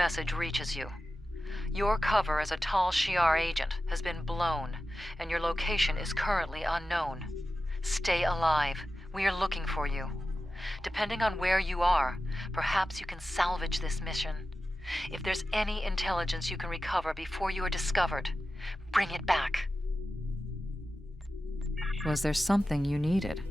message reaches you. Your cover as a Tal Shiar agent has been blown, and your location is currently unknown. Stay alive. We are looking for you. Depending on where you are, perhaps you can salvage this mission. If there's any intelligence you can recover before you are discovered, bring it back. Was there something you needed?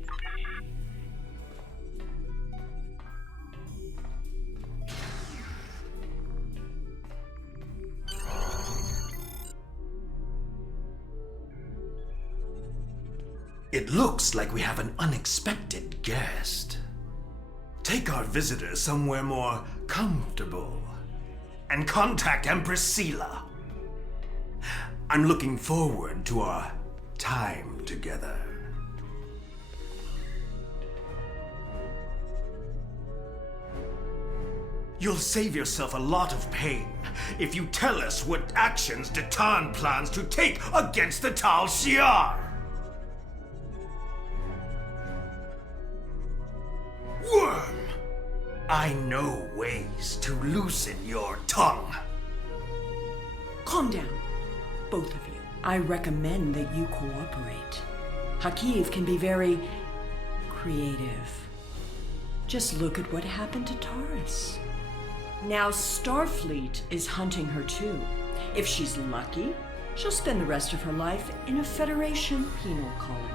It looks like we have an unexpected guest. Take our visitor somewhere more comfortable and contact Empress Sela. I'm looking forward to our time together. You'll save yourself a lot of pain if you tell us what actions Datan plans to take against the Tal Shiar. Worm! I know ways to loosen your tongue. Calm down, both of you. I recommend that you cooperate. Hakiv can be very creative. Just look at what happened to Taurus. Now Starfleet is hunting her too. If she's lucky, she'll spend the rest of her life in a Federation penal colony.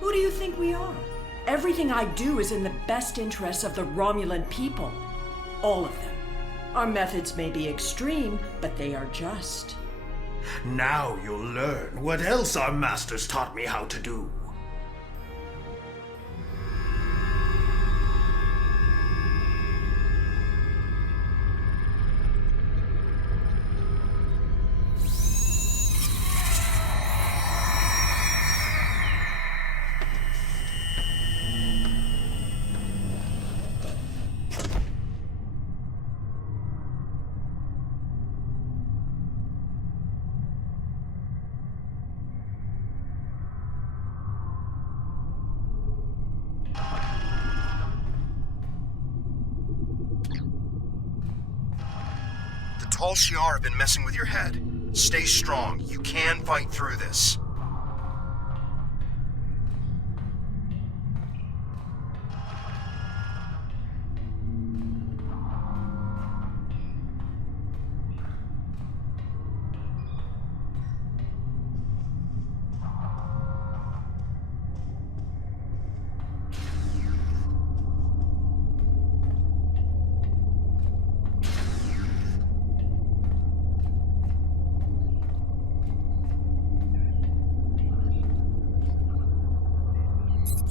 Who do you think we are? Everything I do is in the best interests of the Romulan people. All of them. Our methods may be extreme, but they are just. Now you'll learn what else our masters taught me how to do. Tal Shiar have been messing with your head. Stay strong. You can fight through this.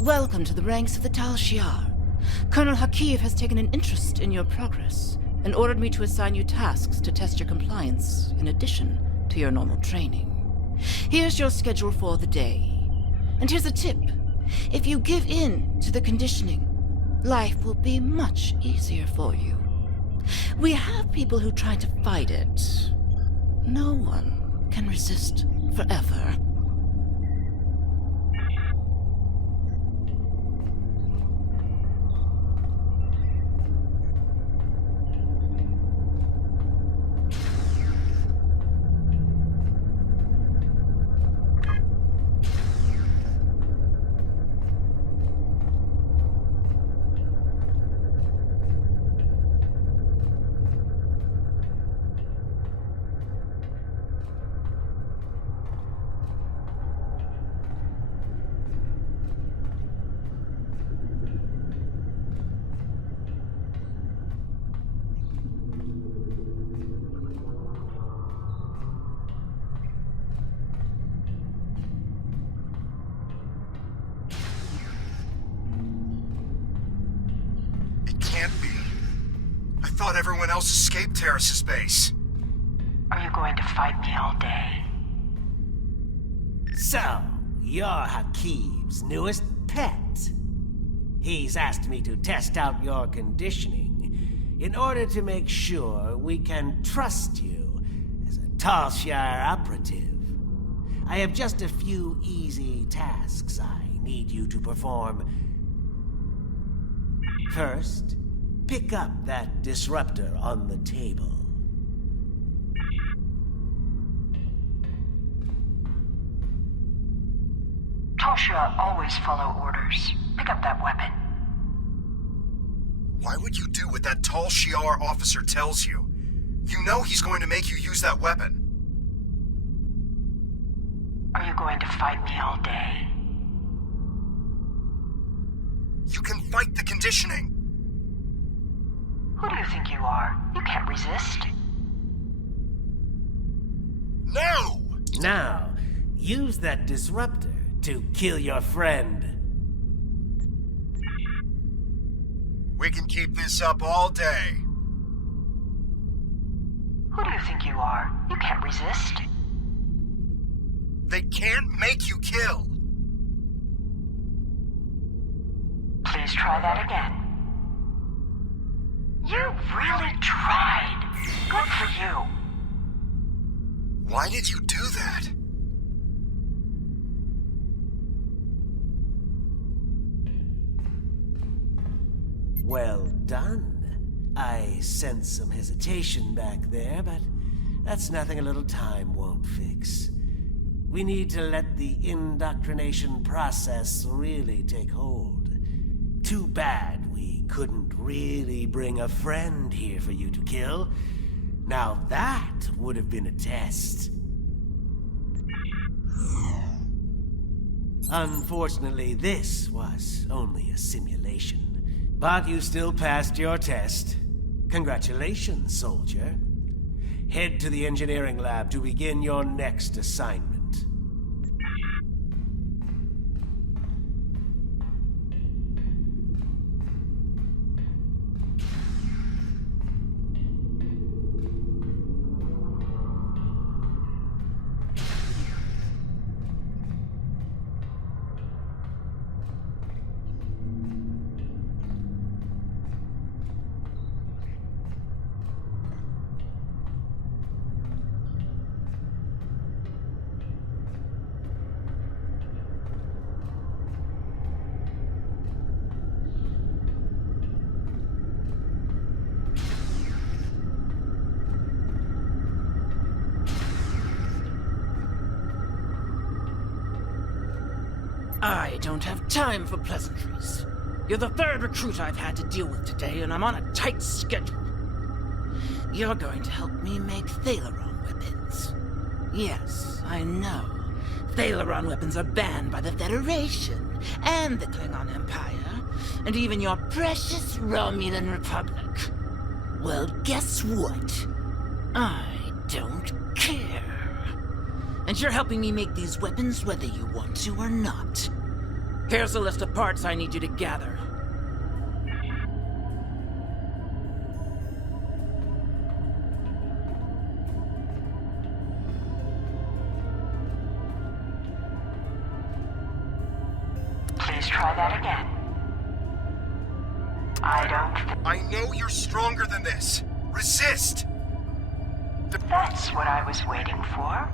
Welcome to the ranks of the Tal Shiar. Colonel Hakiv has taken an interest in your progress and ordered me to assign you tasks to test your compliance in addition to your normal training. Here's your schedule for the day. And here's a tip. If you give in to the conditioning, life will be much easier for you. We have people who try to fight it. No one can resist forever. I thought everyone else escaped Terrace's base. Are you going to fight me all day? So, you're Hakiv's newest pet. He's asked me to test out your conditioning in order to make sure we can trust you as a Tal Shiar operative. I have just a few easy tasks I need you to perform. First, pick up that disruptor on the table. Tal Shiar always follow orders. Pick up that weapon. Why would you do what that Tal Shiar officer tells you? You know he's going to make you use that weapon. Are you going to fight me all day? You can fight the conditioning. Who do you think you are? You can't resist. No! Now, use that disruptor to kill your friend. We can keep this up all day. Who do you think you are? You can't resist. They can't make you kill. Please try that again. You really tried. Good for you. Why did you do that? Well done. I sense some hesitation back there, but that's nothing a little time won't fix. We need to let the indoctrination process really take hold. Too bad we couldn't really bring a friend here for you to kill. Now that would have been a test. Unfortunately, this was only a simulation. But you still passed your test. Congratulations, soldier. Head to the engineering lab to begin your next assignment. I don't have time for pleasantries. You're the third recruit I've had to deal with today, and I'm on a tight schedule. You're going to help me make Thalaron weapons. Yes, I know. Thalaron weapons are banned by the Federation, and the Klingon Empire, and even your precious Romulan Republic. Well, guess what? I don't care. And you're helping me make these weapons whether you want to or not. Here's a list of parts I need you to gather. Please try that again. I know you're stronger than this. Resist! That's what I was waiting for.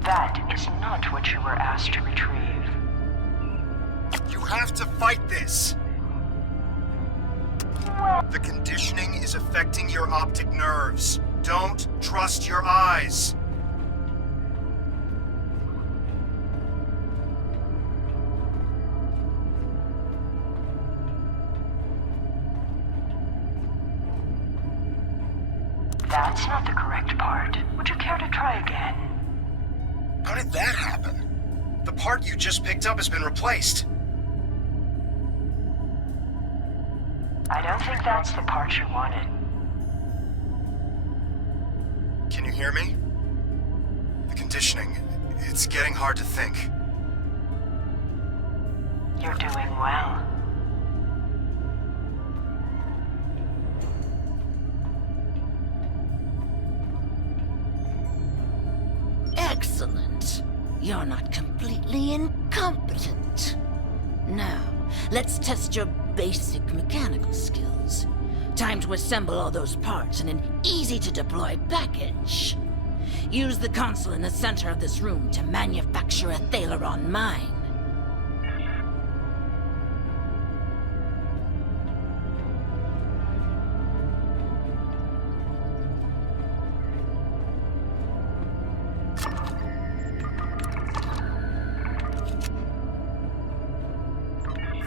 That is not what you were asked to retrieve. You have to fight this! The conditioning is affecting your optic nerves. Don't trust your eyes. That's not the correct part. Would you care to try again? How did that happen? The part you just picked up has been replaced. I don't think that's the part you wanted. Can you hear me? The conditioning, it's getting hard to think. You're doing well. Excellent. you're not completely incompetent. Now, let's test your basic mechanical skills. Time to assemble all those parts in an easy-to-deploy package. Use the console in the center of this room to manufacture a Thaleron mine.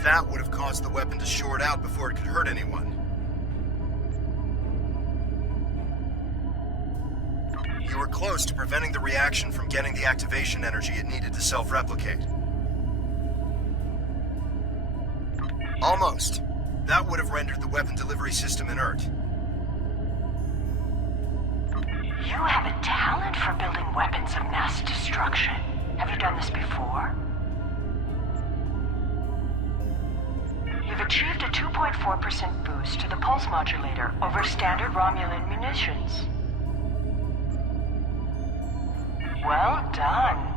That would have caused the weapon to short out before it could hurt anyone. You were close to preventing the reaction from getting the activation energy it needed to self-replicate. Almost. That would have rendered the weapon delivery system inert. You have a talent for building weapons of mass destruction. Have you done this before? You've achieved a 2.4% boost to the pulse modulator over standard Romulan munitions. Well done.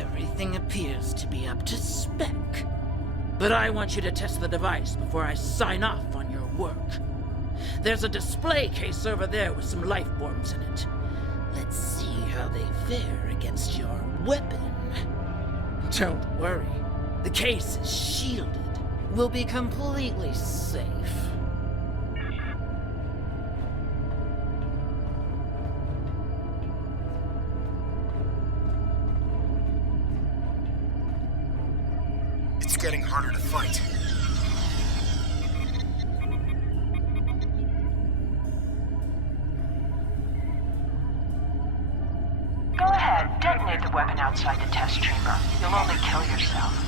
Everything appears to be up to spec. But I want you to test the device before I sign off on your work. There's a display case over there with some life forms in it. Let's see how they fare against your weapon. Don't worry. The case is shielded. We'll be completely safe. It's getting harder to fight. Go ahead, detonate the weapon outside the test chamber. You'll only kill yourself.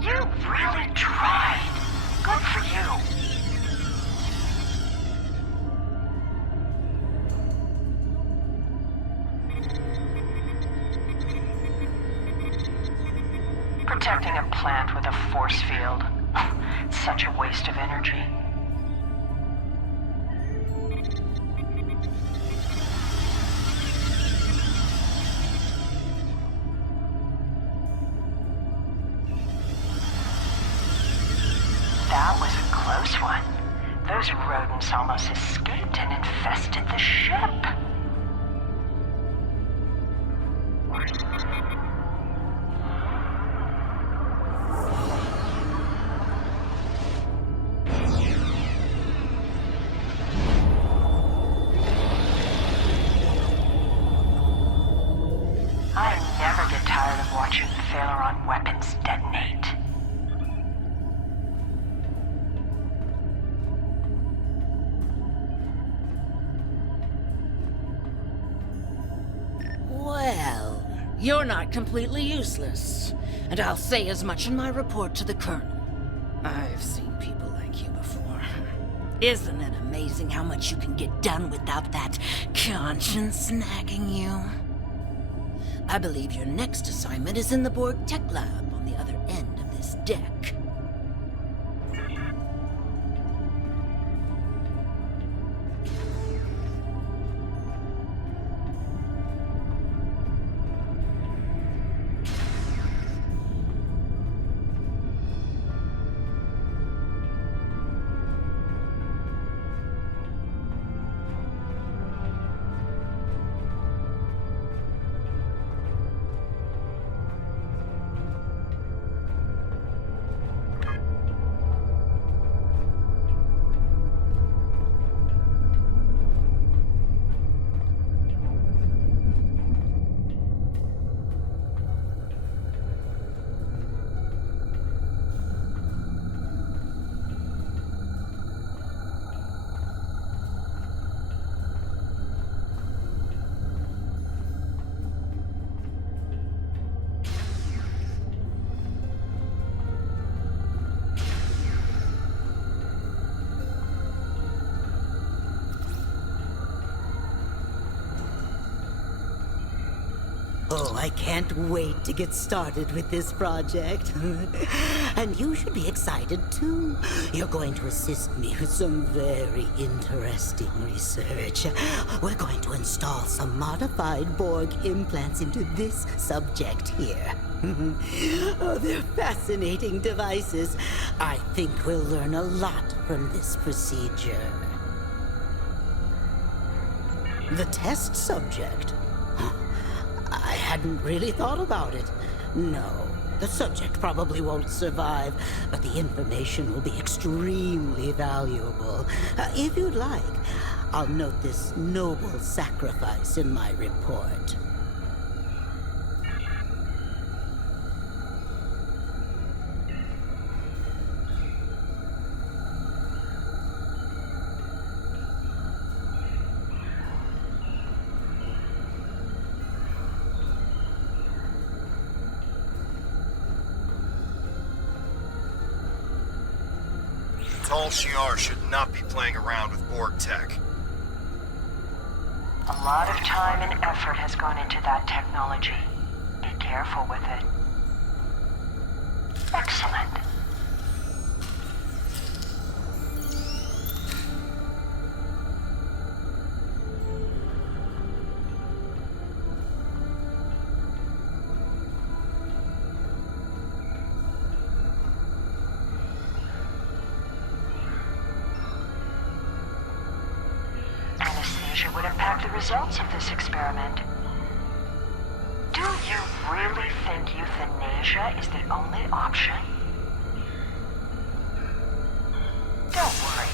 You really tried. Good for you. Protecting a plant with a force field. Such a waste of energy. That was a close one. Those rodents almost escaped and infested the ship. I never get tired of watching Thaleron weapons detonate. Well, you're not completely useless. And I'll say as much in my report to the Colonel. I've seen people like you before. Isn't it amazing how much you can get done without that conscience nagging you? I believe your next assignment is in the Borg Tech Lab on the other end of this deck. Oh, I can't wait to get started with this project. And you should be excited too. You're going to assist me with some very interesting research. We're going to install some modified Borg implants into this subject here. Oh, they're fascinating devices. I think we'll learn a lot from this procedure. The test subject? I hadn't really thought about it. No, the subject probably won't survive, but the information will be extremely valuable. If you'd like, I'll note this noble sacrifice in my report. Tal Shiar should not be playing around with Borg tech. A lot of time and effort has gone into that technology. Be careful with it. Excellent. Anesthesia would impact the results of this experiment. Do you really think euthanasia is the only option? Don't worry.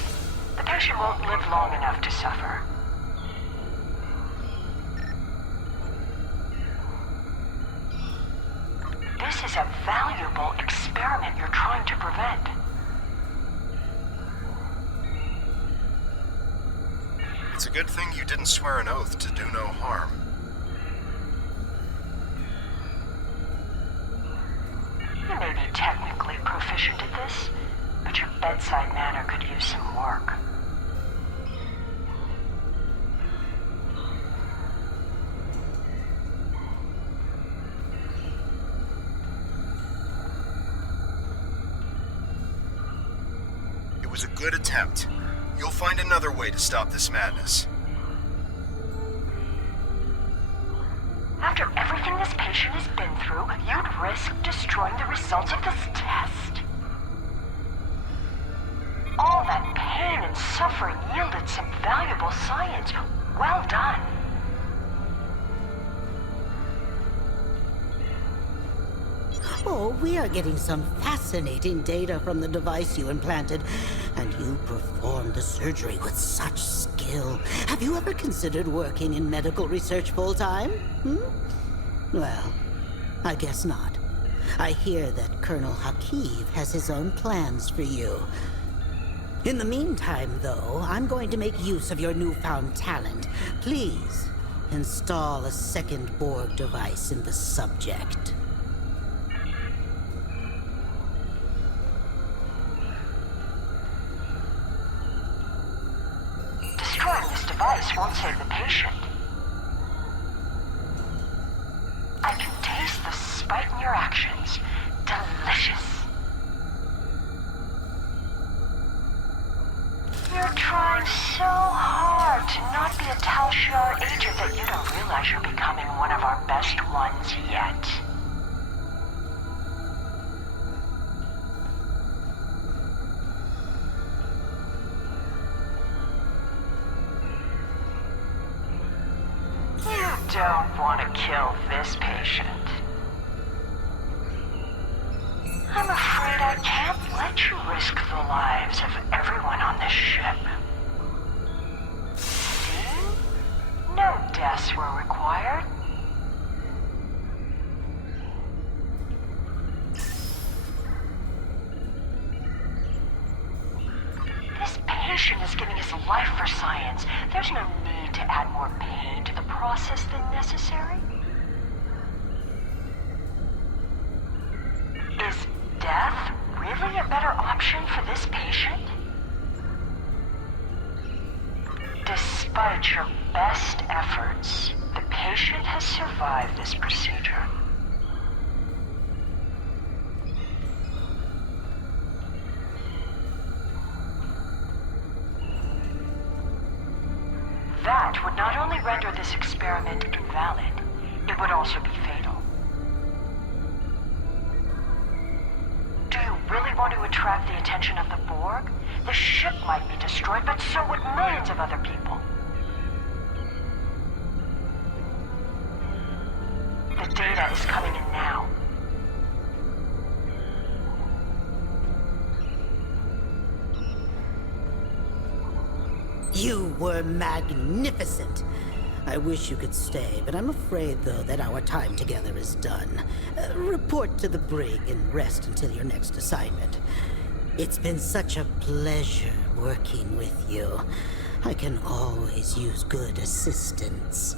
The patient won't live long enough to suffer. This is a valuable experiment you're trying to prevent. It's a good thing you didn't swear an oath to do no harm. You may be technically proficient at this, but your bedside manner could use some work. It was a good attempt. You'll find another way to stop this madness. After everything this patient has been through, you'd risk destroying the results of this test. All that pain and suffering yielded some valuable science. Well done. Oh, we are getting some fascinating data from the device you implanted, and you performed the surgery with such skill. Have you ever considered working in medical research full-time? Well, I guess not. I hear that Colonel Hakiv has his own plans for you. In the meantime, though, I'm going to make use of your newfound talent. Please, install a second Borg device in the subject. Destroying this device won't save the patient. I can taste the spite in your actions. Delicious. You're trying so hard to not be a Tal Shiar agent that you don't realize you're becoming one of our best ones yet. You don't want to kill this patient. I'm afraid I can't let you risk the lives of everyone on this ship. See? No deaths were required. This patient is giving his life for science. There's no need to add more pain to the process than necessary. Is death really a better option for this patient? Despite your best efforts, the patient has survive this procedure. That would not only render this experiment invalid, it would also be fatal. Do you really want to attract the attention of the Borg? The ship might be destroyed, but so would millions of other people. The data is coming in now. You were magnificent. I wish you could stay, but I'm afraid, though, that our time together is done. Report to the brig and rest until your next assignment. It's been such a pleasure working with you. I can always use good assistance.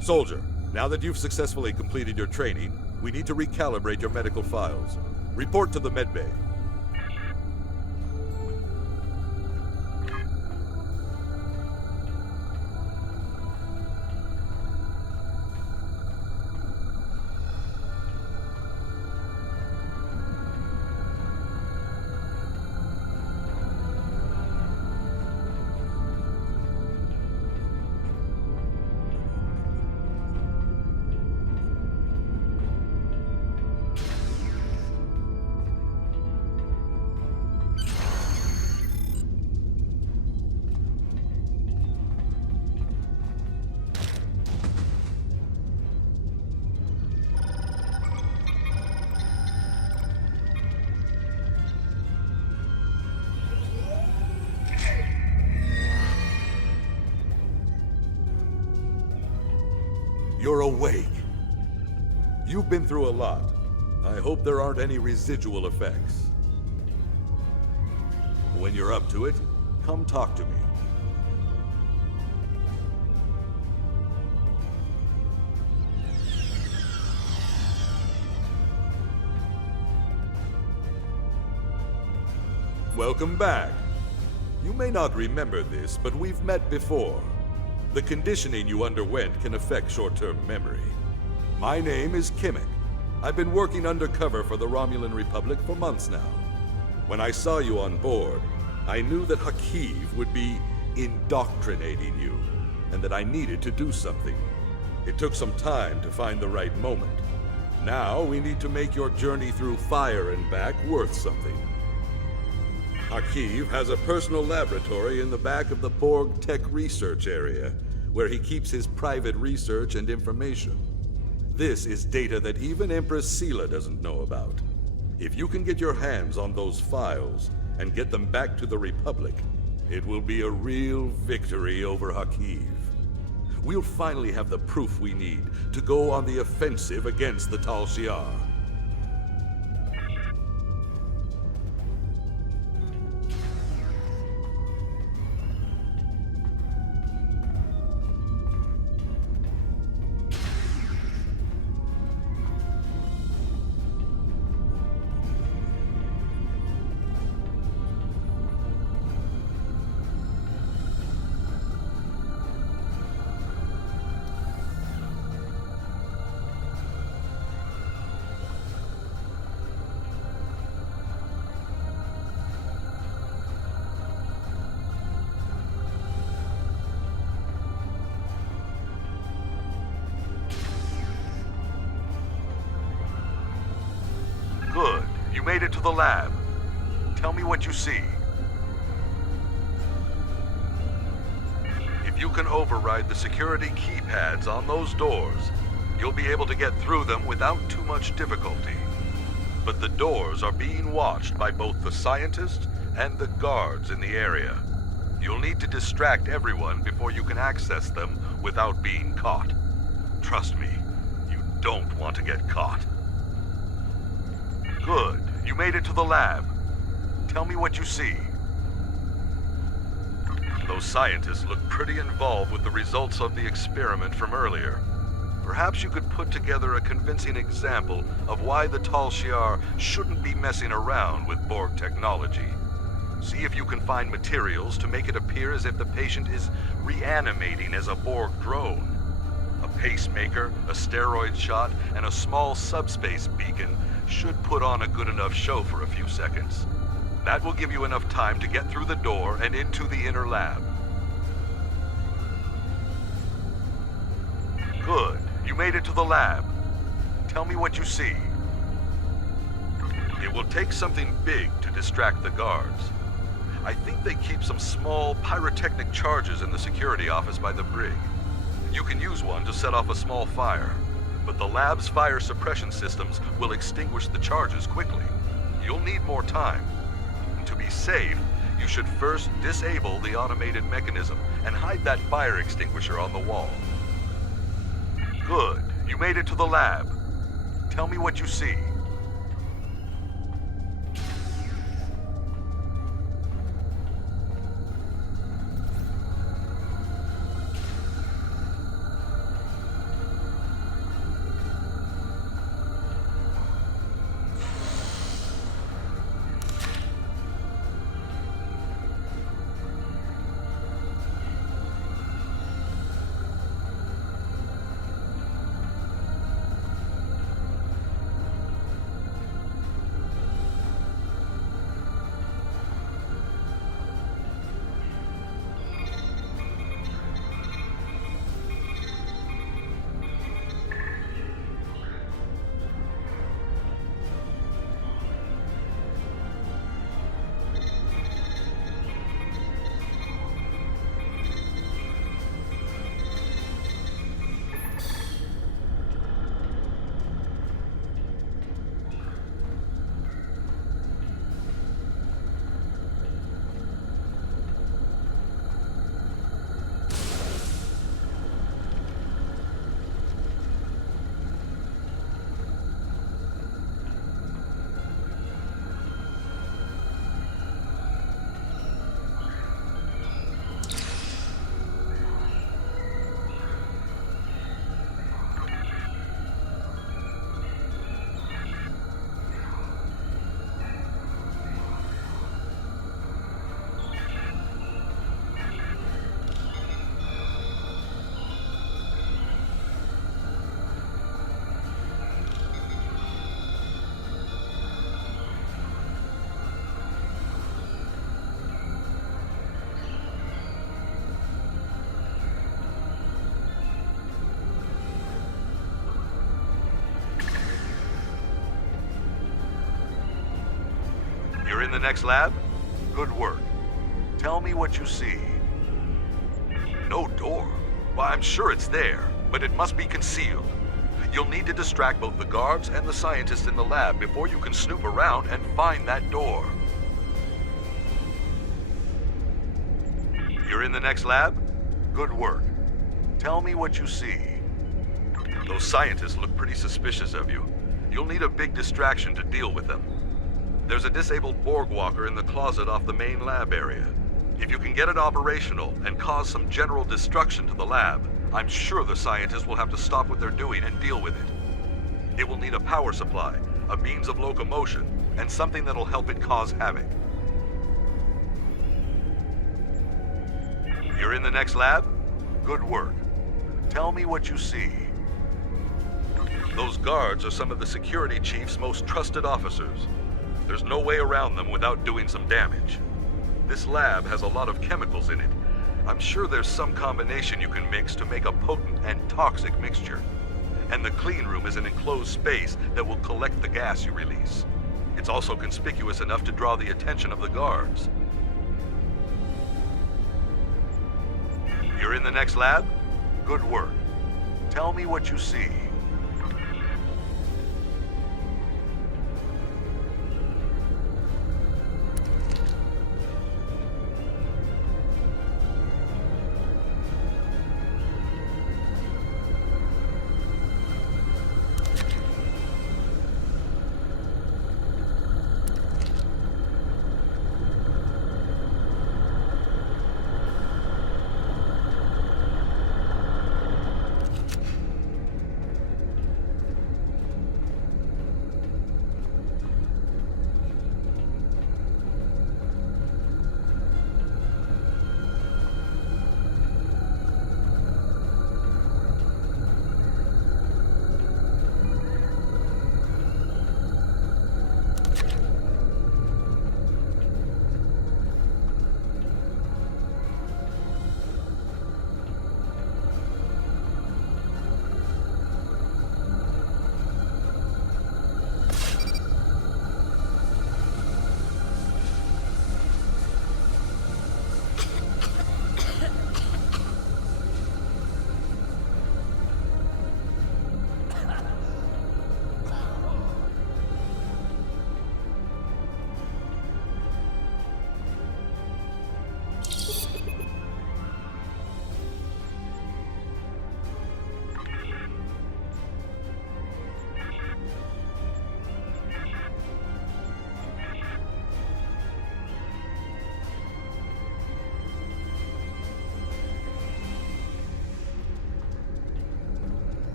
Soldier, now that you've successfully completed your training, we need to recalibrate your medical files. Report to the medbay. You're awake. You've been through a lot. I hope there aren't any residual effects. When you're up to it, come talk to me. Welcome back. You may not remember this, but we've met before. The conditioning you underwent can affect short-term memory. My name is Kimmick. I've been working undercover for the Romulan Republic for months now. When I saw you on board, I knew that Hakiv would be indoctrinating you, and that I needed to do something. It took some time to find the right moment. Now we need to make your journey through fire and back worth something. Hakiv has a personal laboratory in the back of the Borg Tech Research Area, where he keeps his private research and information. This is data that even Empress Sela doesn't know about. If you can get your hands on those files and get them back to the Republic, it will be a real victory over Hakiv. We'll finally have the proof we need to go on the offensive against the Tal Shiar. Good. You made it to the lab. Tell me what you see. If you can override the security keypads on those doors, you'll be able to get through them without too much difficulty. But the doors are being watched by both the scientists and the guards in the area. You'll need to distract everyone before you can access them without being caught. Trust me, you don't want to get caught. Good. You made it to the lab. Tell me what you see. Those scientists look pretty involved with the results of the experiment from earlier. Perhaps you could put together a convincing example of why the Tal Shiar shouldn't be messing around with Borg technology. See if you can find materials to make it appear as if the patient is reanimating as a Borg drone. A pacemaker, a steroid shot, and a small subspace beacon should put on a good enough show for a few seconds. That will give you enough time to get through the door and into the inner lab. Good. You made it to the lab. Tell me what you see. It will take something big to distract the guards. I think they keep some small pyrotechnic charges in the security office by the brig. You can use one to set off a small fire, but the lab's fire suppression systems will extinguish the charges quickly. You'll need more time. To be safe, you should first disable the automated mechanism and hide that fire extinguisher on the wall. Good. You made it to the lab. Tell me what you see. You're in the next lab? Good work. Tell me what you see. No door? Well, I'm sure it's there, but it must be concealed. You'll need to distract both the guards and the scientists in the lab before you can snoop around and find that door. You're in the next lab? Good work. Tell me what you see. Those scientists look pretty suspicious of you. You'll need a big distraction to deal with them. There's a disabled Borg walker in the closet off the main lab area. If you can get it operational and cause some general destruction to the lab, I'm sure the scientists will have to stop what they're doing and deal with it. It will need a power supply, a means of locomotion, and something that'll help it cause havoc. You're in the next lab? Good work. Tell me what you see. Those guards are some of the security chief's most trusted officers. There's no way around them without doing some damage. This lab has a lot of chemicals in it. I'm sure there's some combination you can mix to make a potent and toxic mixture. And the clean room is an enclosed space that will collect the gas you release. It's also conspicuous enough to draw the attention of the guards. You're in the next lab? Good work. Tell me what you see.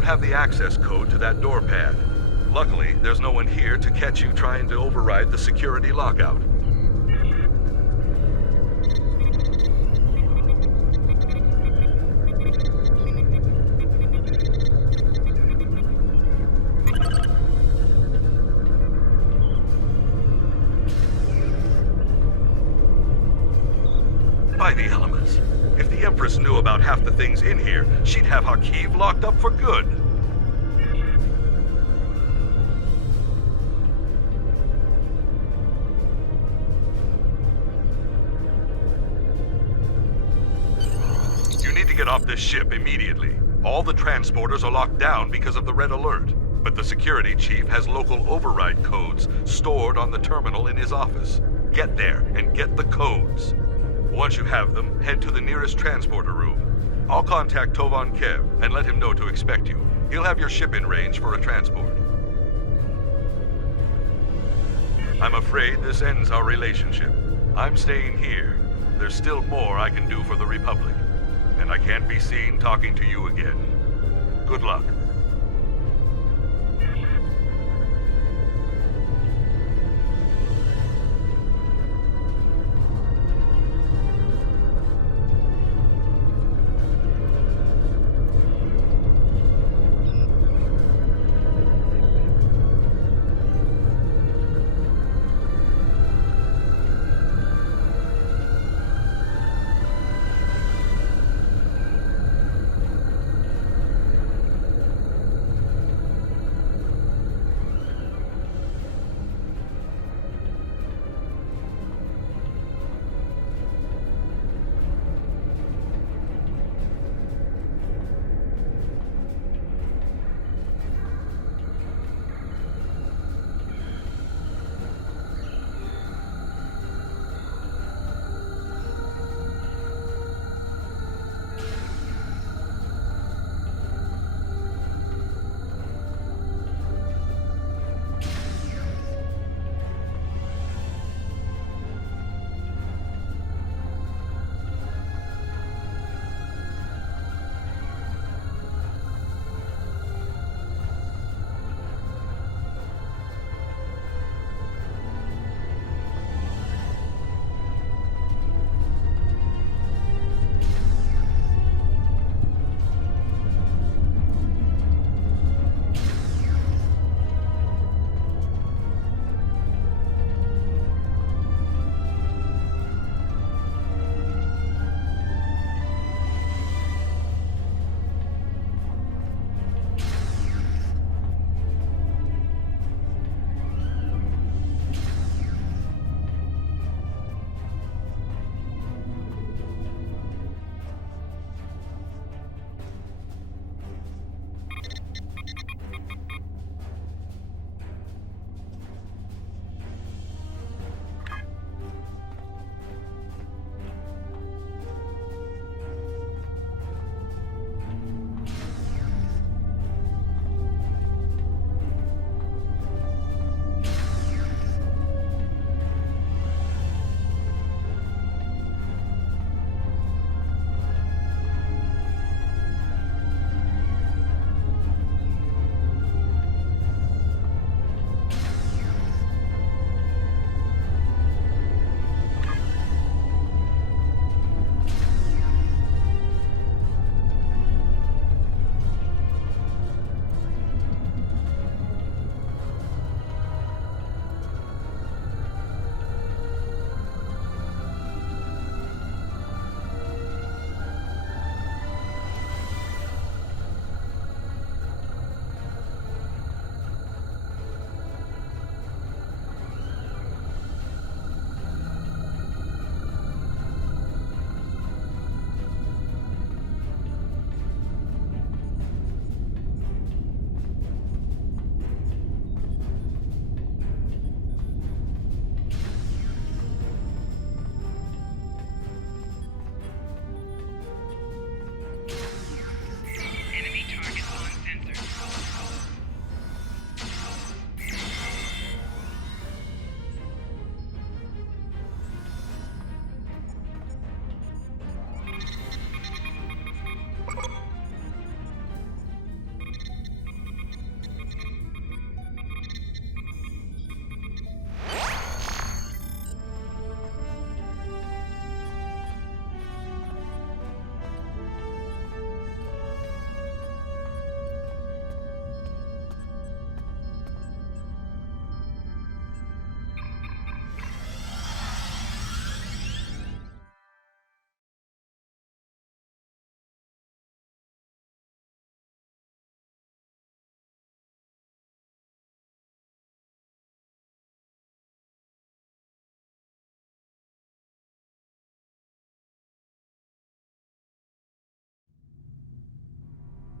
don't have the access code to that door pad. Luckily, there's no one here to catch you trying to override the security lockout. By the elements. If the Empress knew about half the things in here, she'd have Hakiv locked up for good. You need to get off this ship immediately. All the transporters are locked down because of the red alert. But the security chief has local override codes stored on the terminal in his office. Get there and get the codes. Once you have them, head to the nearest transporter room. I'll contact Tovan Kev and let him know to expect you. He'll have your ship in range for a transport. I'm afraid this ends our relationship. I'm staying here. There's still more I can do for the Republic. And I can't be seen talking to you again. Good luck.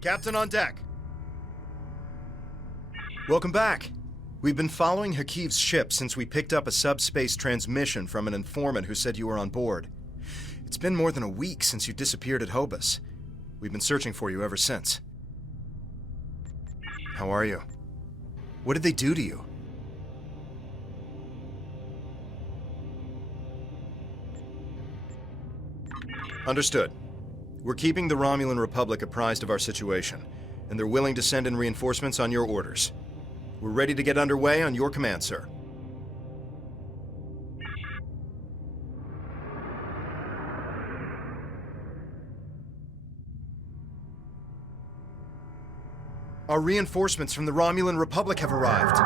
Captain on deck. Welcome back. We've been following Hakiv's ship since we picked up a subspace transmission from an informant who said you were on board. It's been more than a week since you disappeared at Hobus. We've been searching for you ever since. How are you? What did they do to you? Understood. We're keeping the Romulan Republic apprised of our situation, and they're willing to send in reinforcements on your orders. We're ready to get underway on your command, sir. Our reinforcements from the Romulan Republic have arrived.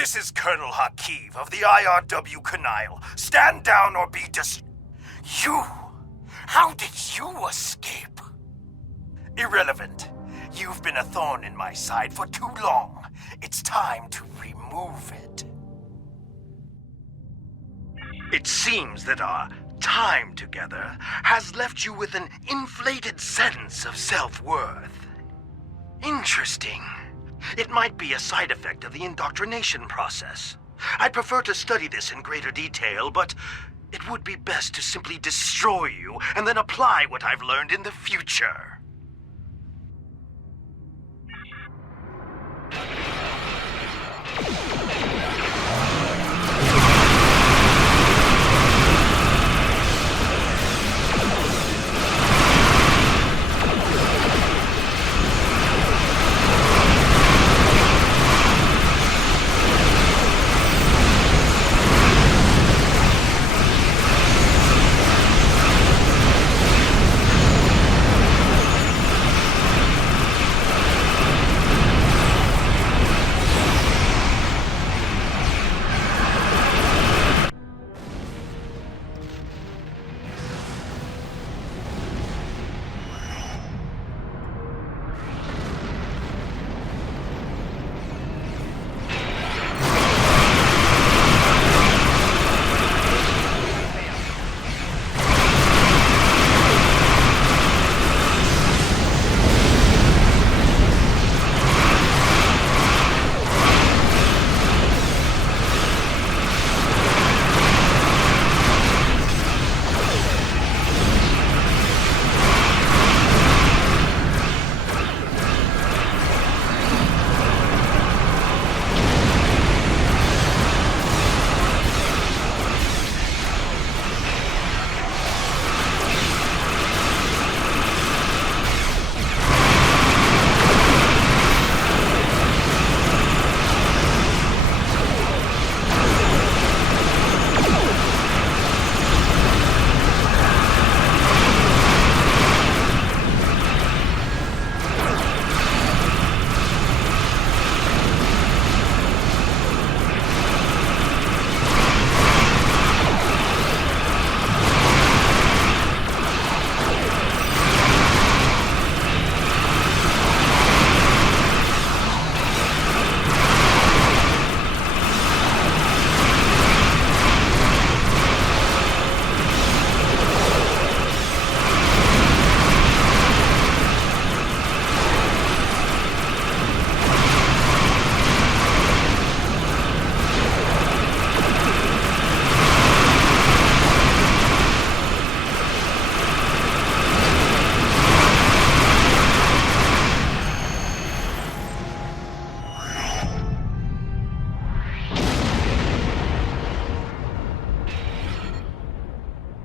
This is Colonel Hakiv of the IRW Canile. Stand down or be You? How did you escape? Irrelevant. You've been a thorn in my side for too long. It's time to remove it. It seems that our time together has left you with an inflated sense of self-worth. Interesting. It might be a side effect of the indoctrination process. I'd prefer to study this in greater detail, but it would be best to simply destroy you and then apply what I've learned in the future.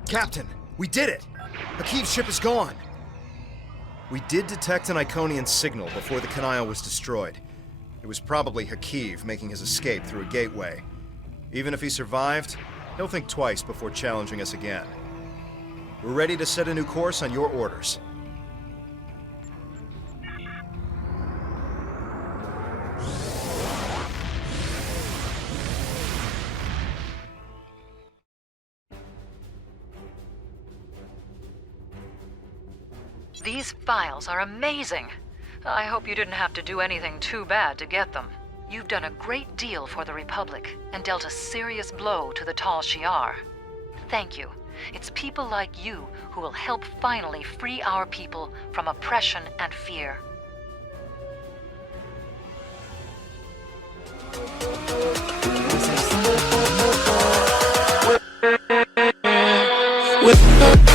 Captain, we did it! Hakiv's ship is gone! We did detect an Iconian signal before the Canile was destroyed. It was probably Hakiv making his escape through a gateway. Even if he survived, he'll think twice before challenging us again. We're ready to set a new course on your orders. These files are amazing. I hope you didn't have to do anything too bad to get them. You've done a great deal for the Republic and dealt a serious blow to the Tal Shiar. Thank you. It's people like you who will help finally free our people from oppression and fear. With